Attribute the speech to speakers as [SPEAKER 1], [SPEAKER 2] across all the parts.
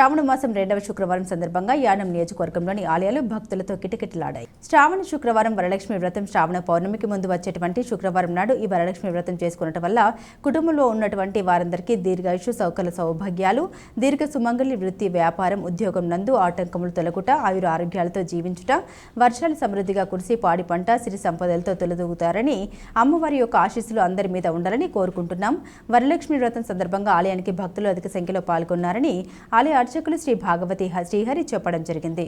[SPEAKER 1] శ్రావణ మాసం రెండవ శుక్రవారం సందర్భంగా యానం నియోజకవర్గంలోని ఆలయాలు భక్తులతో కిటకిటలాడాయి. శ్రావణ శుక్రవారం వరలక్ష్మి వ్రతం శ్రావణ పౌర్ణమికి ముందు వచ్చేటువంటి శుక్రవారం నాడు ఈ వరలక్ష్మి వ్రతం చేసుకున్నట్టు వల్ల కుటుంబంలో ఉన్నటువంటి వారందరికీ దీర్ఘాయుషు సౌకర్య సౌభాగ్యాలు దీర్ఘ సుమంగళి వృత్తి వ్యాపారం ఉద్యోగం నందు ఆటంకములు తొలగుట ఆయుర ఆరోగ్యాలతో జీవించుట వర్షాలు సమృద్ధిగా కురిసి పాడి పంట సిరి సంపదలతో తొలదూగుతారని అమ్మవారి యొక్క ఆశీస్సులు అందరి మీద ఉండాలని కోరుకుంటున్నాం. వరలక్ష్మి వ్రతం సందర్భంగా ఆలయానికి భక్తులు అధిక సంఖ్యలో పాల్గొన్నారని ఆలయ అర్చకులు శ్రీ భాగవతి శ్రీహరి చెప్పడం జరిగింది.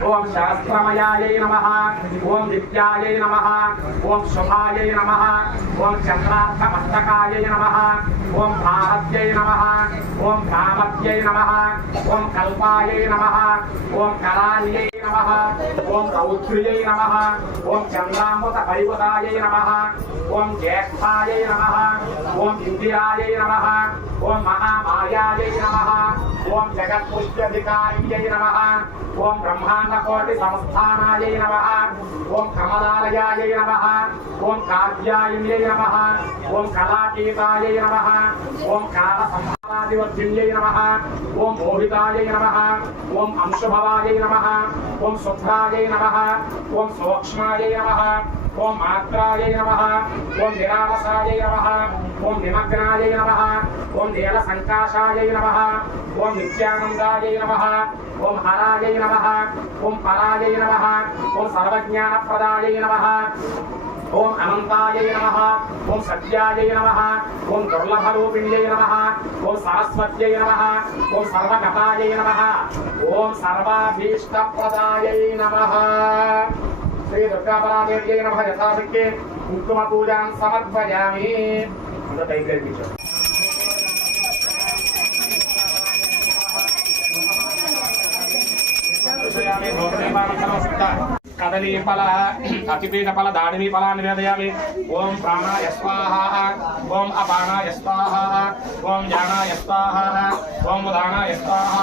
[SPEAKER 2] ఓం శాస్త్రాయ నమః ఓం శాస్త్రమయాయ నమ ఓం విద్యాయ నమ ఓం శుభాయ నమ ఓం చంద్రార్థమస్తకాయ నమః ఓం భారత్యై నమ ఓం కామత్యై నమ ఓం కల్పాయ నమ ఓం కరాళ్యై నమ ఓం రౌద్ర్యై నమ ఓం చంద్రామృత పరివృతాయ నమ ఓం జ్యేష్ఠాయ నమ ఓం ఇందిరాయ నమ ఓం మహామాయాయ నమ ఓం జగత్పుష్యధికార్యై నమ. ఓం బ్రహ్మాండకోటి సంస్థానాయ నమ. ఓం కమలాలయాయ నమ. ఓం కావ్యాయున్యై నమ. ఓం కళాతీతాయ నమ. ఓం కాల సంహారాధివర్ధిన్యై నమ. ఓం మోహితాయ నమ. ఓం అంశుభవాయ నమ. ఓం శుభ్రాయ నమ. ఓం సూక్ష్మాయ నమ. ఓం మాత్రాయ నమ ఓం నిరావసాయ నమ ఓం నిమగ్నాయ నమ ఓం నీల సంకాశాయ నమ ఓం నిత్యానందాయ నమ ఓం హరాయ నమ ఓం పరాయ నమ ఓం సర్వజ్ఞానప్రదాయ నమ ఓం అనంతాయ నమ ఓం సత్యాయ నమ ఓం దుర్లభరూపిణ్యై నమ ఓం సరస్వత్యై నమ ఓం సర్వగతాయ నమ ఓం సర్వాభీష్టప్రదాయై నమ శ్రీ దుర్గాపరాదేవ్యై నమః యథాశక్తి కుంకుమ పూజాం సమర్పయామి అందరూ టైం కల్పించారు కదలీ ఫల అతిపీఠ ఫల దాడిని ఫలాన్ని వేదయామి ఓం ప్రాణాయ స్వాహ ఓం అపానాయ స్వాహ ఓం జానాయ స్వాహ ఓం ఉదానాయ స్వాహ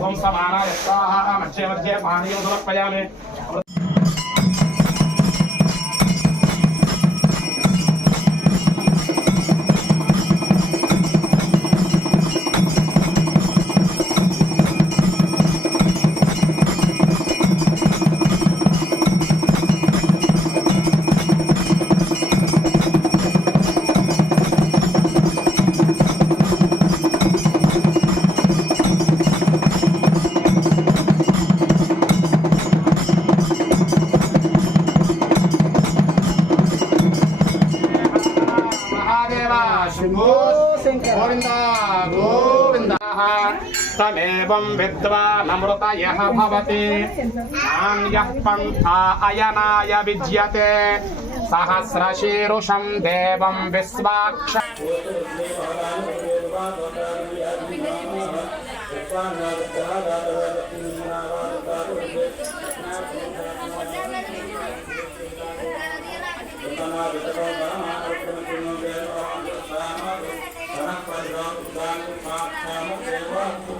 [SPEAKER 2] ఓం సమానాయ స్వాహ మధ్య మధ్య పానీయం సమర్పయామి తమేవం విద్వానమృత యః భవతి నాణ్యః పంథా అయనాయ విద్యతే సహస్రశీరుషం దేవం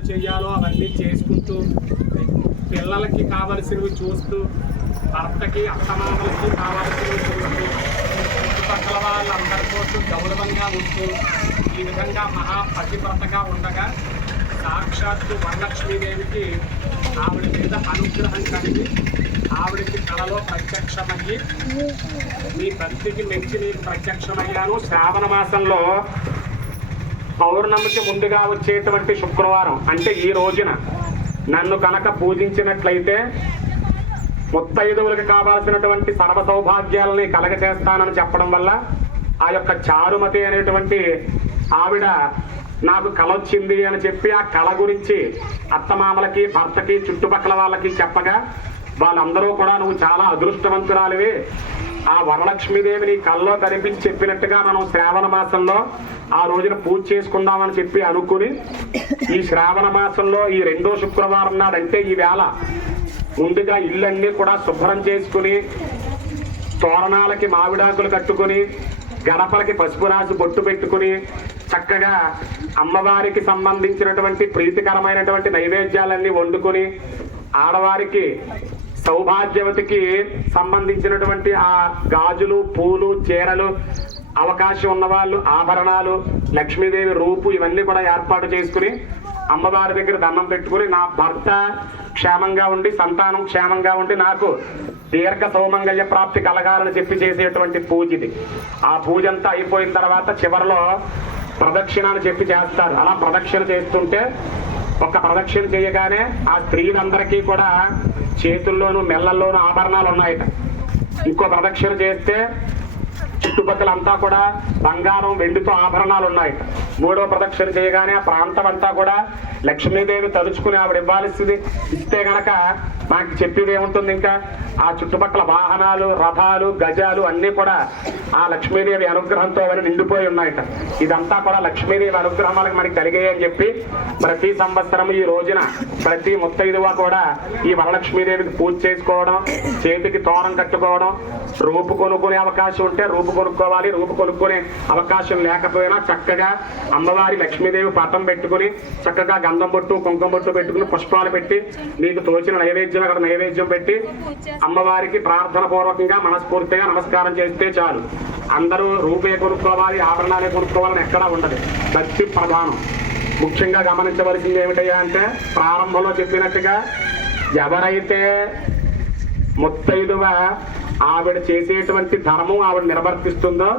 [SPEAKER 2] జయమ చేయాలో అవన్నీ చేసుకుంటూ పిల్లలకి కావలసినవి చూస్తూ భర్తకి అత్తమామలకి కావలసినవి చూస్తూ చుట్టుపక్కల వాళ్ళందరి కోసం గౌరవంగా ఉంటూ ఈ విధంగా మహా పతివ్రతగా ఉండగా సాక్షాత్తు వరలక్ష్మీదేవికి ఆవిడ మీద అనుగ్రహం కలిగి ఆవిడకి కళలో ప్రత్యక్షమయ్యి మీ భక్తికి మెచ్చి నీకు ప్రత్యక్షమయ్యాను. శ్రావణ మాసంలో పౌర్ణమికి ముందుగా వచ్చేటువంటి శుక్రవారం అంటే ఈ రోజున నన్ను కనుక పూజించినట్లయితే ముత్తైదువులకు కావాల్సినటువంటి సర్వ సౌభాగ్యాలని కలగచేస్తానని చెప్పడం వల్ల ఆ యొక్క చారుమతి అనేటువంటి ఆవిడ నాకు కళ వచ్చింది అని చెప్పి ఆ కళ గురించి అత్తమామలకి భర్తకి చుట్టుపక్కల వాళ్ళకి చెప్పగా వాళ్ళందరూ కూడా నువ్వు చాలా అదృష్టవంతురాలివి. ఆ వరలక్ష్మీదేవిని కల్లో కనిపించి చెప్పినట్టుగా మనం శ్రావణ మాసంలో ఆ రోజున పూజ చేసుకుందామని చెప్పి అనుకుని ఈ శ్రావణ మాసంలో ఈ రెండో శుక్రవారం నాడంటే ఈవేళ ముందుగా ఇల్లన్నీ కూడా శుభ్రం చేసుకుని తోరణాలకి మామిడాకులు కట్టుకుని గడపలకి పసుపు రాసి బొట్టు పెట్టుకుని చక్కగా అమ్మవారికి సంబంధించినటువంటి ప్రీతికరమైనటువంటి నైవేద్యాలన్నీ వండుకొని ఆడవారికి సౌభాగ్యవతికి సంబంధించినటువంటి ఆ గాజులు పూలు చీరలు అవకాశం ఉన్నవాళ్ళు ఆభరణాలు లక్ష్మీదేవి రూపు ఇవన్నీ కూడా ఏర్పాటు చేసుకుని అమ్మవారి దగ్గర దండం పెట్టుకుని నా భర్త క్షేమంగా ఉండి సంతానం క్షేమంగా ఉండి నాకు దీర్ఘ సౌమంగళ్య ప్రాప్తి కలగాలని చెప్పి చేసేటువంటి పూజ ఇది. ఆ పూజ అంతా అయిపోయిన తర్వాత చివరిలో ప్రదక్షిణ అని చెప్పి చేస్తారు. అలా ప్రదక్షిణ చేస్తుంటే ఒక ప్రదక్షిణ చేయగానే ఆ స్త్రీలందరికీ కూడా చేతుల్లోనూ మెల్లల్లోనూ ఆభరణాలు ఉన్నాయట ఇంకో ప్రదక్షిణ చేస్తే చుట్టుపక్కల అంతా కూడా బంగారం వెండితో ఆభరణాలు ఉన్నాయి మూడో ప్రదక్షిణ చేయగానే ఆ ప్రాంతం అంతా కూడా లక్ష్మీదేవి తలుచుకుని ఆవిడ ఇవ్వాల్సింది. ఇస్తే గనక మనకి చెప్పేది ఏముంటుంది ఇంకా? ఆ చుట్టుపక్కల వాహనాలు రథాలు గజాలు అన్నీ కూడా ఆ లక్ష్మీదేవి అనుగ్రహంతో అవన్నీ నిండిపోయి ఉన్నాయట. ఇదంతా కూడా లక్ష్మీదేవి అనుగ్రహం మనకి మనకి కలిగాయి అని చెప్పి ప్రతి సంవత్సరం ఈ రోజున ప్రతి ముత్తైదువ కూడా ఈ వరలక్ష్మీదేవికి పూజ చేసుకోవడం చేతికి తోరం కట్టుకోవడం రూపు కొనుక్కునే అవకాశం ఉంటే రూపు కొనుక్కోవాలి రూపు కొనుక్కునే అవకాశం లేకపోయినా చక్కగా అమ్మవారి లక్ష్మీదేవి పట్టం పెట్టుకుని చక్కగా గంధం బొట్టు కుంకుమ బొట్టు పెట్టుకుని పుష్పాలు పెట్టి నీకు తోచిన నైవేద్యం నైవేద్యం అక్కడ నైవేద్యం పెట్టి అమ్మవారికి ప్రార్థన పూర్వకంగా మనస్ఫూర్తిగా నమస్కారం చేస్తే చాలు. అందరూ రూపే కొనుక్కోవాలి ఆభరణాలే కొనుక్కోవాలని ఎక్కడా ఉండదు. భక్తి ప్రధానం. ముఖ్యంగా గమనించవలసింది ఏమిటయ్యా అంటే ప్రారంభంలో చెప్పినట్టుగా ఎవరైతే ముత్తైదువ ఆవిడ చేసేటువంటి ధర్మం ఆవిడ నిర్వర్తిస్తుందో